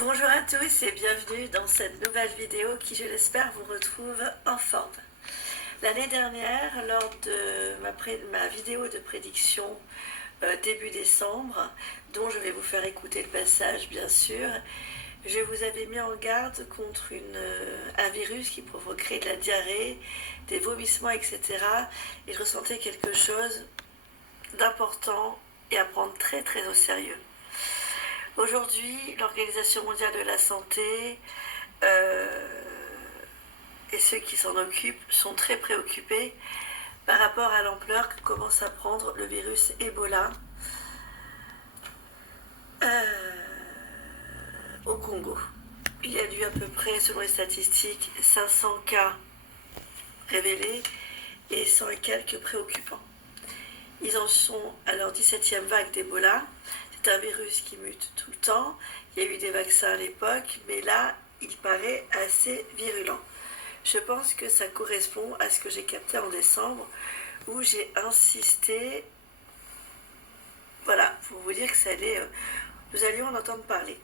Bonjour à tous et bienvenue dans cette nouvelle vidéo qui, je l'espère, vous retrouve en forme. L'année dernière, lors de ma vidéo de prédiction début décembre, dont je vais vous faire écouter le passage bien sûr, je vous avais mis en garde contre un virus qui provoquerait de la diarrhée, des vomissements, etc. Et je ressentais quelque chose d'important et à prendre très très au sérieux. Aujourd'hui, l'Organisation mondiale de la santé et ceux qui s'en occupent sont très préoccupés par rapport à l'ampleur que commence à prendre le virus Ebola au Congo. Il y a eu à peu près, selon les statistiques, 500 cas révélés et 100 et quelques préoccupants. Ils en sont à leur 17e vague d'Ebola. C'est un virus qui mute tout le temps. Il y a eu des vaccins à l'époque, mais là, il paraît assez virulent. Je pense que ça correspond à ce que j'ai capté en décembre, où j'ai insisté, voilà, pour vous dire que ça allait, nous allions en entendre parler.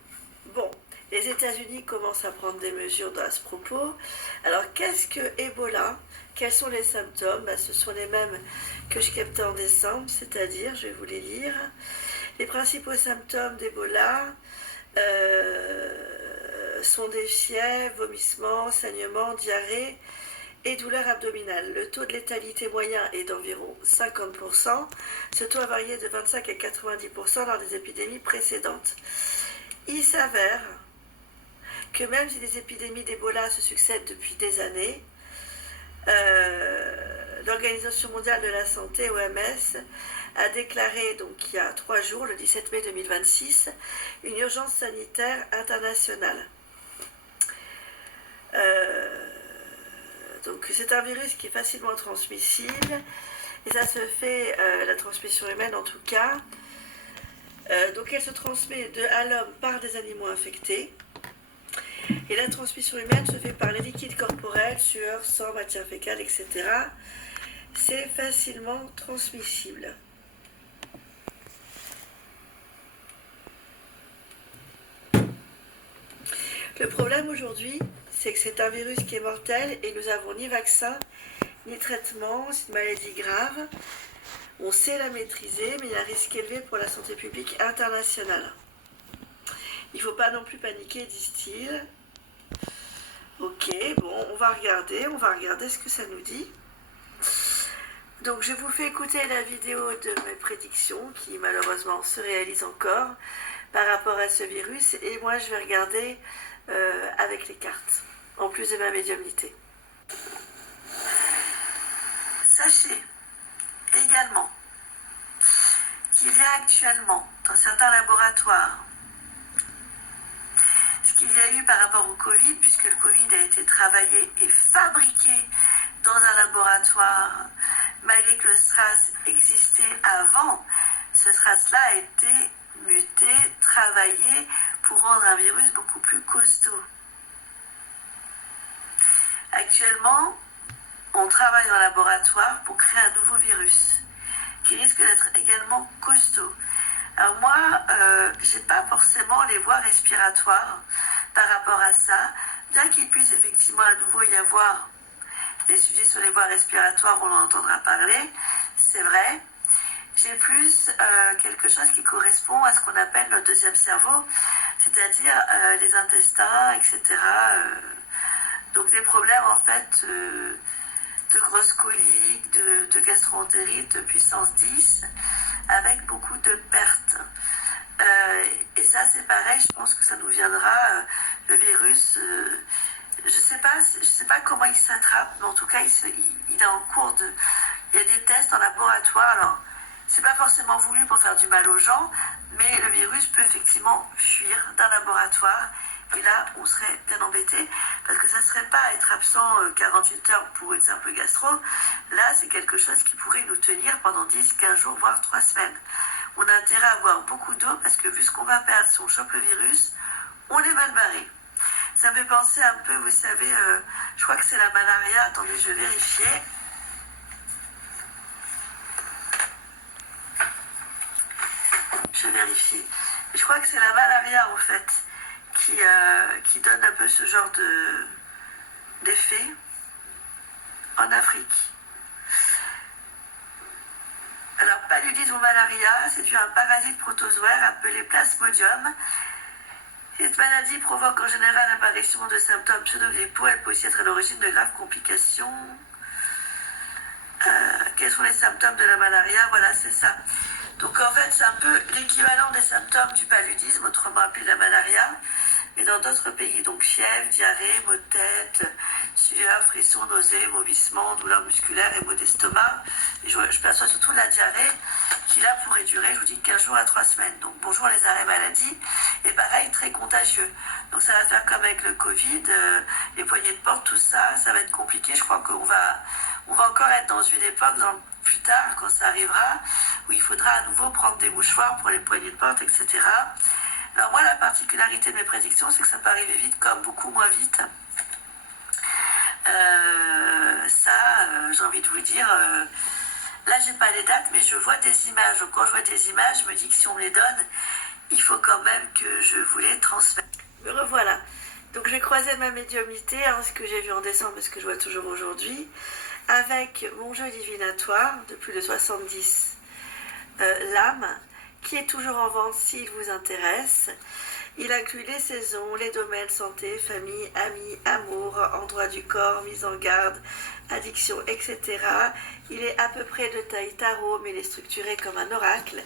Bon, les États-Unis commencent à prendre des mesures à ce propos. Alors, qu'est-ce que Ebola? Quels sont les symptômes? Ce sont les mêmes que je captais en décembre, c'est-à-dire, je vais vous les lire. Les principaux symptômes d'Ebola sont des fièvres, vomissements, saignements, diarrhée et douleurs abdominales. Le taux de létalité moyen est d'environ 50%. Ce taux a varié de 25 à 90% lors des épidémies précédentes. Il s'avère que même si les épidémies d'Ebola se succèdent depuis des années, l'Organisation mondiale de la santé, OMS, a déclaré, donc il y a 3 jours, le 17 mai 2026, une urgence sanitaire internationale. Donc c'est un virus qui est facilement transmissible, et ça se fait, la transmission humaine en tout cas. Donc elle se transmet à l'homme par des animaux infectés. Et la transmission humaine se fait par les liquides corporels, sueur, sang, matière fécale, etc. C'est facilement transmissible. Le problème aujourd'hui, c'est que c'est un virus qui est mortel et nous n'avons ni vaccin, ni traitement, c'est une maladie grave. On sait la maîtriser, mais il y a un risque élevé pour la santé publique internationale. Il ne faut pas non plus paniquer, disent-ils. Ok, bon, on va regarder ce que ça nous dit. Donc je vous fais écouter la vidéo de mes prédictions qui malheureusement se réalisent encore par rapport à ce virus, et moi je vais regarder avec les cartes, en plus de ma médiumnité. Sachez également qu'il y a actuellement dans certains laboratoires ce qu'il y a eu par rapport au Covid, puisque le Covid a été travaillé et fabriqué dans un laboratoire, malgré que le SRAS existait avant. Ce SRAS-là a été muté, travaillé pour rendre un virus beaucoup plus costaud. Actuellement, on travaille dans le laboratoire pour créer un nouveau virus qui risque d'être également costaud. Alors moi, j'ai pas forcément les voies respiratoires par rapport à ça, bien qu'il puisse effectivement à nouveau y avoir des sujets sur les voies respiratoires, on en entendra parler, c'est vrai. J'ai plus quelque chose qui correspond à ce qu'on appelle notre deuxième cerveau, c'est-à-dire les intestins, etc. Donc des problèmes en fait de grosses coliques, de gastro-entérite, de puissance 10, avec beaucoup de pertes. Et ça c'est pareil, je pense que ça nous viendra, le virus, je sais pas comment il s'attrape, mais en tout cas il est en cours de... Il y a des tests en laboratoire, alors c'est pas forcément voulu pour faire du mal aux gens, mais le virus peut effectivement fuir d'un laboratoire. Et là, on serait bien embêté, parce que ça ne serait pas être absent 48 heures pour une simple gastro. Là, c'est quelque chose qui pourrait nous tenir pendant 10, 15 jours, voire 3 semaines. On a intérêt à boire beaucoup d'eau, parce que vu ce qu'on va perdre si on chope le virus, on est mal barré. Ça me fait penser un peu, vous savez, je crois que c'est la malaria. Attendez, je vais vérifier. Je vérifie. Je crois que c'est la malaria, en fait, qui donne un peu ce genre d'effet en Afrique. Alors, paludisme ou malaria, c'est dû à un parasite protozoaire appelé Plasmodium. Cette maladie provoque en général l'apparition de symptômes pseudo-grippaux. Elle peut aussi être à l'origine de graves complications. Quels sont les symptômes de la malaria? Voilà, c'est ça. Donc en fait, c'est un peu l'équivalent des symptômes du paludisme, autrement appelé la malaria, mais dans d'autres pays. Donc fièvre, diarrhée, maux de tête, sueur, frissons, nausées, vomissements, douleurs musculaires et maux d'estomac. Et je perçois surtout la diarrhée qui là pourrait durer, je vous dis, 15 jours à 3 semaines. Donc bonjour les arrêts maladie. Et pareil, très contagieux. Donc ça va faire comme avec le Covid, les poignées de porte, tout ça, ça va être compliqué. Je crois qu'on va encore être dans une époque, plus tard, quand ça arrivera, où il faudra à nouveau prendre des mouchoirs pour les poignées de porte, etc. Alors moi, la particularité de mes prédictions, c'est que ça peut arriver vite, comme beaucoup moins vite. J'ai envie de vous dire, là, j'ai pas les dates, mais je vois des images. Donc quand je vois des images, je me dis que si on me les donne, il faut quand même que je vous les transmette. Me revoilà. Donc j'ai croisé ma médiumnité, ce que j'ai vu en décembre, et ce que je vois toujours aujourd'hui, avec mon jeu divinatoire de plus de 70 l'âme, qui est toujours en vente s'il vous intéresse. Il inclut les saisons, les domaines santé, famille, amis, amour, endroit du corps, mise en garde, addiction, etc. Il est à peu près de taille tarot, mais il est structuré comme un oracle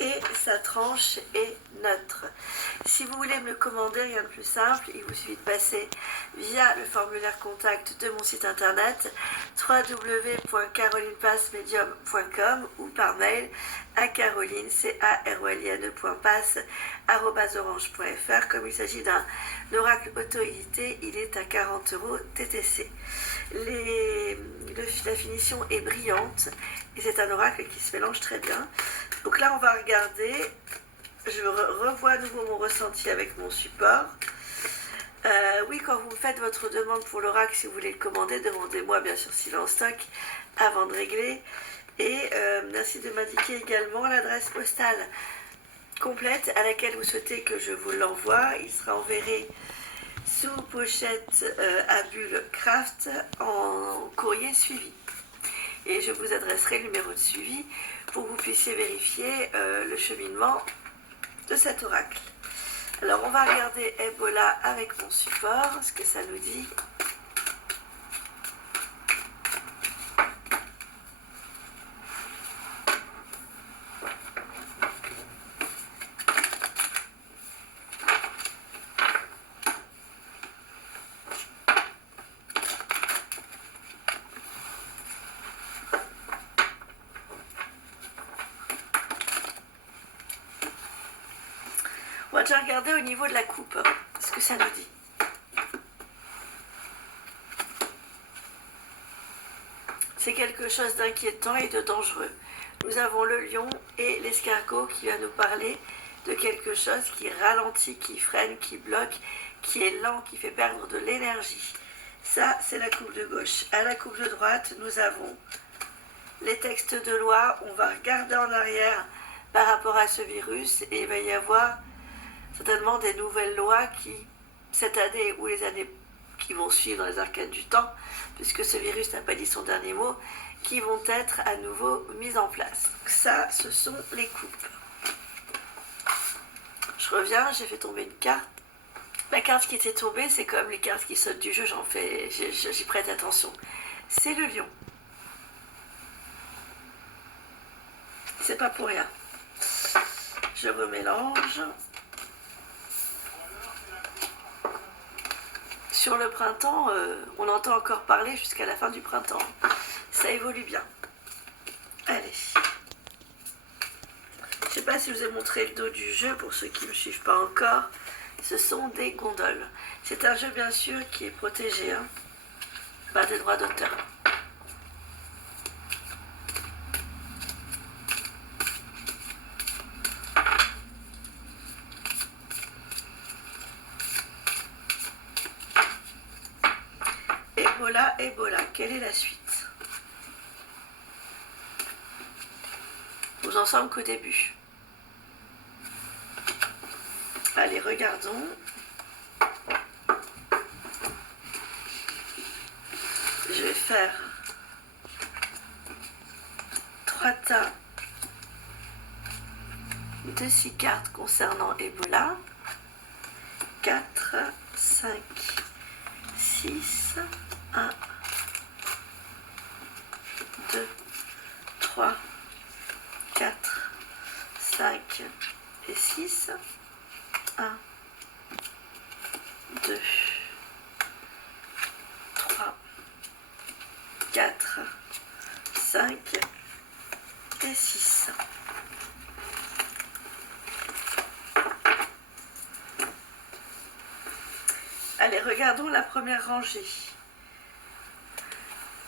et sa tranche est neutre. Si vous voulez me le commander, rien de plus simple, il vous suffit de passer via le formulaire contact de mon site internet www.carolinepassemedium.com ou par mail à caroline, caroline.passe@orange.fr. Comme il s'agit d'un oracle auto-édité, il est à 40 € TTC. La finition est brillante et c'est un oracle qui se mélange très bien. Donc là, on va regarder. Je revois à nouveau mon ressenti avec mon support. Oui, quand vous faites votre demande pour l'oracle, si vous voulez le commander, demandez-moi bien sûr s'il est en stock avant de régler. Et merci de m'indiquer également l'adresse postale complète à laquelle vous souhaitez que je vous l'envoie. Il sera enverré sous pochette à bulle craft en courrier suivi. Et je vous adresserai le numéro de suivi pour que vous puissiez vérifier le cheminement de cet oracle. Alors on va regarder Ebola avec mon support, ce que ça nous dit. On va déjà regarder au niveau de la coupe, ce que ça nous dit. C'est quelque chose d'inquiétant et de dangereux. Nous avons le lion et l'escargot qui va nous parler de quelque chose qui ralentit, qui freine, qui bloque, qui est lent, qui fait perdre de l'énergie. Ça, c'est la coupe de gauche. À la coupe de droite, nous avons les textes de loi. On va regarder en arrière par rapport à ce virus et il va y avoir certainement des nouvelles lois qui, cette année ou les années qui vont suivre dans les arcanes du temps, puisque ce virus n'a pas dit son dernier mot, qui vont être à nouveau mises en place. Donc ça, ce sont les coupes. Je reviens, j'ai fait tomber une carte. La carte qui était tombée, c'est comme les cartes qui sautent du jeu, j'y prête attention. C'est le lion. C'est pas pour rien. Je remélange. Sur le printemps, on entend encore parler jusqu'à la fin du printemps. Ça évolue bien. Allez. Je ne sais pas si je vous ai montré le dos du jeu, pour ceux qui ne me suivent pas encore. Ce sont des gondoles. C'est un jeu, bien sûr, qui est protégé par des droits d'auteur. Ebola, quelle est la suite? Nous en sommes qu'au début. Allez, regardons. 6 cartes concernant Ebola. 4, 5, 6, 1, 2, 3, 4, 5 et 6. 1, 2, 3, 4, 5 et 6. Allez, regardons la première rangée.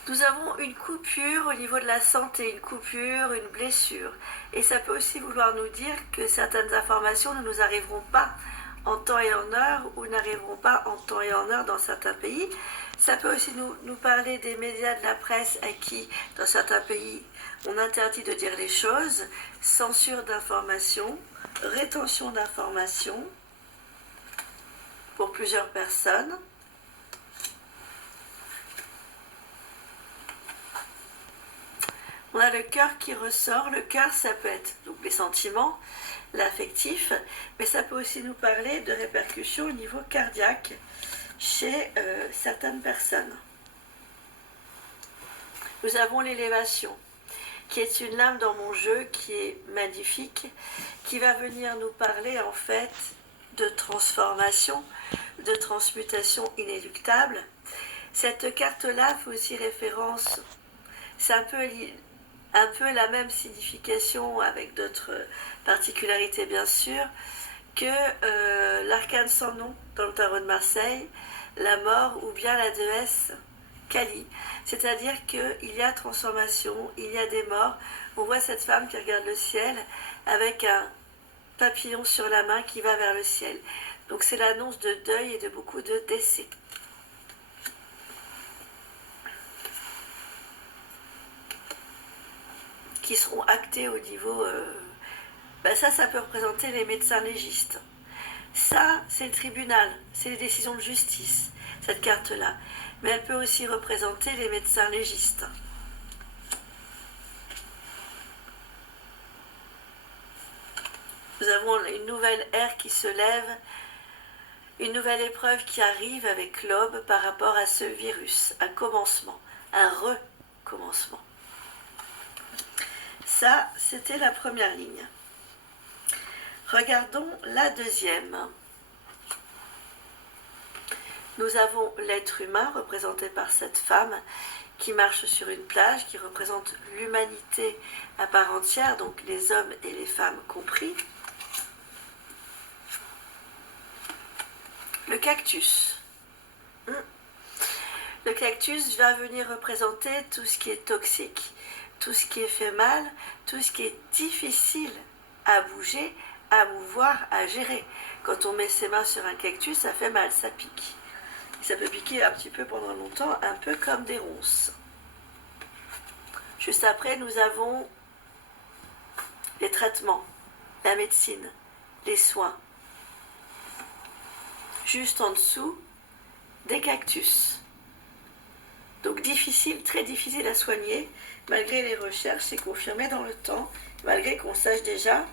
Nous avons une coupure au niveau de la santé, une coupure, une blessure. Et ça peut aussi vouloir nous dire que certaines informations ne nous arriveront pas en temps et en heure ou n'arriveront pas en temps et en heure dans certains pays. Ça peut aussi nous parler des médias de la presse à qui, dans certains pays, on interdit de dire les choses, censure d'informations, rétention d'informations pour plusieurs personnes. On a le cœur qui ressort. Le cœur, ça peut être donc les sentiments, l'affectif, mais ça peut aussi nous parler de répercussions au niveau cardiaque chez certaines personnes. Nous avons l'élévation, qui est une lame dans mon jeu qui est magnifique, qui va venir nous parler en fait de transformation, de transmutation inéluctable. Cette carte-là fait aussi référence, c'est un peu la même signification avec d'autres particularités bien sûr, que l'arcane sans nom dans le tarot de Marseille, la mort ou bien la déesse Kali. C'est-à-dire qu'il y a transformation, il y a des morts. On voit cette femme qui regarde le ciel avec un papillon sur la main qui va vers le ciel. Donc c'est l'annonce de deuil et de beaucoup de décès. Qui seront actés au niveau... ça peut représenter les médecins légistes. Ça, c'est le tribunal, c'est les décisions de justice, cette carte-là. Mais elle peut aussi représenter les médecins légistes. Nous avons une nouvelle ère qui se lève, une nouvelle épreuve qui arrive avec l'aube par rapport à ce virus, un commencement, un recommencement. Ça, c'était la première ligne. Regardons la deuxième. Nous avons l'être humain représenté par cette femme qui marche sur une plage, qui représente l'humanité à part entière, donc les hommes et les femmes compris. Le cactus. Le cactus va venir représenter tout ce qui est toxique, tout ce qui est fait mal, tout ce qui est difficile à bouger, à mouvoir, à gérer. Quand on met ses mains sur un cactus, ça fait mal, ça pique. Ça peut piquer un petit peu pendant longtemps, un peu comme des ronces. Juste après, nous avons les traitements, la médecine, les soins. Juste en dessous, des cactus. Donc difficile, très difficile à soigner, malgré les recherches, c'est confirmé dans le temps. Malgré qu'on sache déjà,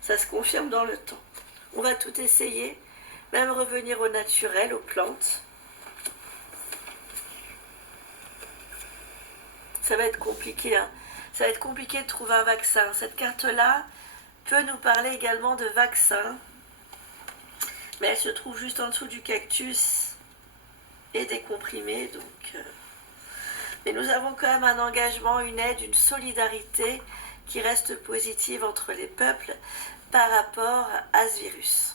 ça se confirme dans le temps. On va tout essayer, même revenir au naturel, aux plantes. Ça va être compliqué, hein. Ça va être compliqué de trouver un vaccin. Cette carte-là peut nous parler également de vaccin, mais elle se trouve juste en dessous du cactus et des comprimés. Mais nous avons quand même un engagement, une aide, une solidarité qui reste positive entre les peuples par rapport à ce virus.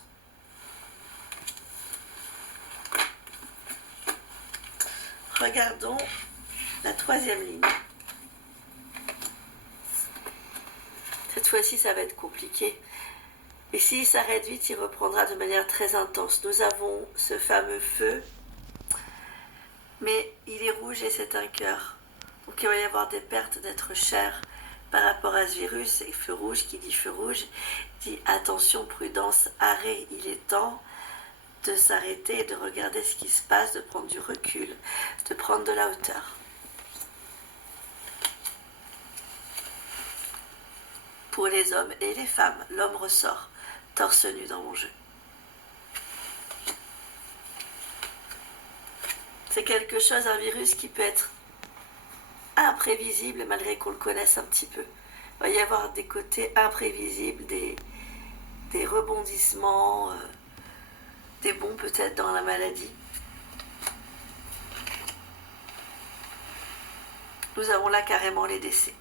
Regardons la troisième ligne. Cette fois-ci, ça va être compliqué. Et s'il s'arrête vite, il reprendra de manière très intense. Nous avons ce fameux feu, mais il est rouge et c'est un cœur. Donc il va y avoir des pertes d'être cher par rapport à ce virus. Et feu rouge, qui dit feu rouge, dit attention, prudence, arrêt. Il est temps de s'arrêter et de regarder ce qui se passe, de prendre du recul, de prendre de la hauteur. Pour les hommes et les femmes, l'homme ressort. torse nu dans mon jeu. C'est quelque chose, un virus qui peut être imprévisible malgré qu'on le connaisse un petit peu. Il va y avoir des côtés imprévisibles, des rebondissements, des bons peut-être dans la maladie. Nous avons là carrément les décès.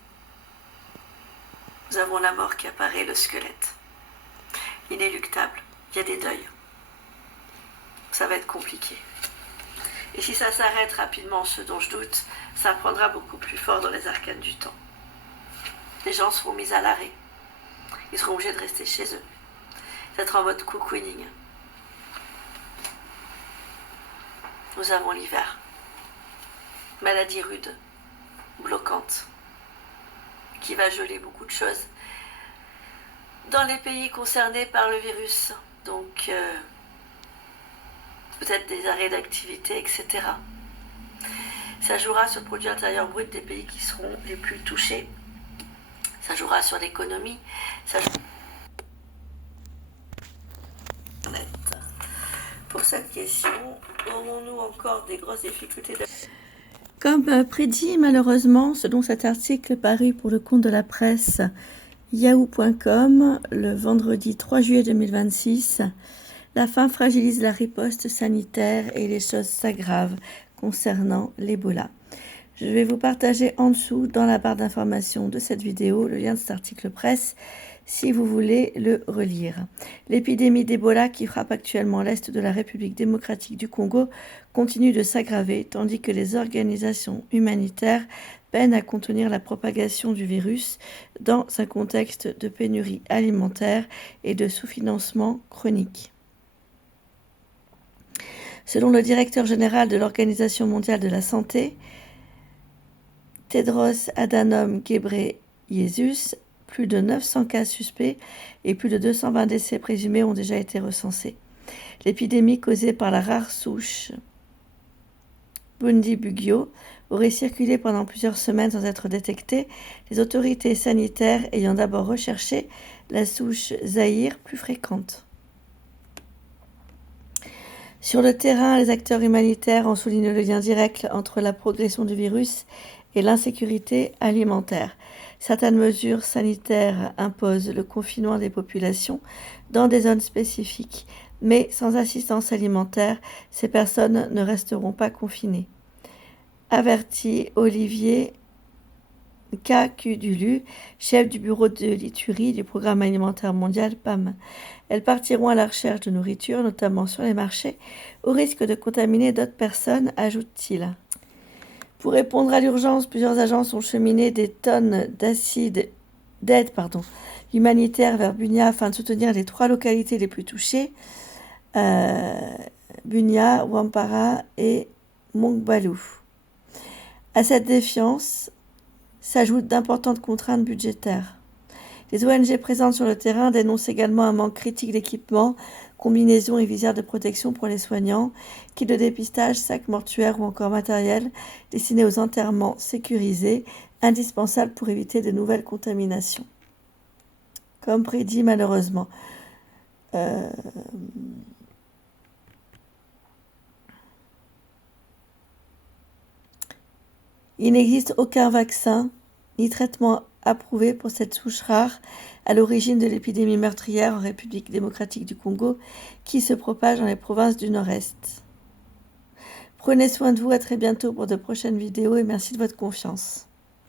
Nous avons la mort qui apparaît, le squelette. Inéluctable, il y a des deuils. Ça va être compliqué. Et si ça s'arrête rapidement, ce dont je doute, ça prendra beaucoup plus fort dans les arcanes du temps. Les gens seront mis à l'arrêt. Ils seront obligés de rester chez eux. D'être en mode cocooning. Nous avons l'hiver. Maladie rude, bloquante, qui va geler beaucoup de choses dans les pays concernés par le virus. Donc, peut-être des arrêts d'activité, etc. Ça jouera sur le produit intérieur brut des pays qui seront les plus touchés. Ça jouera sur l'économie. Ça jouera... Pour cette question, aurons-nous encore des grosses difficultés de... Comme prédit malheureusement, selon cet article paru pour le compte de la presse yahoo.com le vendredi 3 juillet 2026, la faim fragilise la riposte sanitaire et les choses s'aggravent concernant l'Ebola. Je vais vous partager en dessous, dans la barre d'information de cette vidéo, le lien de cet article presse, si vous voulez le relire. L'épidémie d'Ebola qui frappe actuellement l'Est de la République démocratique du Congo continue de s'aggraver, tandis que les organisations humanitaires peinent à contenir la propagation du virus dans un contexte de pénurie alimentaire et de sous-financement chronique. Selon le directeur général de l'Organisation mondiale de la santé, Tedros Adhanom Ghebreyesus, plus de 900 cas suspects et plus de 220 décès présumés ont déjà été recensés. L'épidémie causée par la rare souche Bundibugyo aurait circulé pendant plusieurs semaines sans être détectée, les autorités sanitaires ayant d'abord recherché la souche Zaïre plus fréquente. Sur le terrain, les acteurs humanitaires ont souligné le lien direct entre la progression du virus et l'insécurité alimentaire. Certaines mesures sanitaires imposent le confinement des populations dans des zones spécifiques, mais sans assistance alimentaire, ces personnes ne resteront pas confinées. Avertit Olivier Kakudulu, chef du bureau de l'Ituri du Programme alimentaire mondial PAM. Elles partiront à la recherche de nourriture, notamment sur les marchés, au risque de contaminer d'autres personnes, ajoute-t-il. Pour répondre à l'urgence, plusieurs agences ont cheminé des tonnes d'aide humanitaire vers Bunia afin de soutenir les 3 localités les plus touchées, Bunia, Wampara et Mongbalou. À cette défiance s'ajoutent d'importantes contraintes budgétaires. Les ONG présentes sur le terrain dénoncent également un manque critique d'équipements, combinaisons et visières de protection pour les soignants, kits de dépistage, sacs mortuaires ou encore matériel destinés aux enterrements sécurisés, indispensables pour éviter de nouvelles contaminations. Comme prédit malheureusement. Il n'existe aucun vaccin ni traitement approuvé pour cette souche rare à l'origine de l'épidémie meurtrière en République démocratique du Congo qui se propage dans les provinces du Nord-Est. Prenez soin de vous, à très bientôt pour de prochaines vidéos et merci de votre confiance.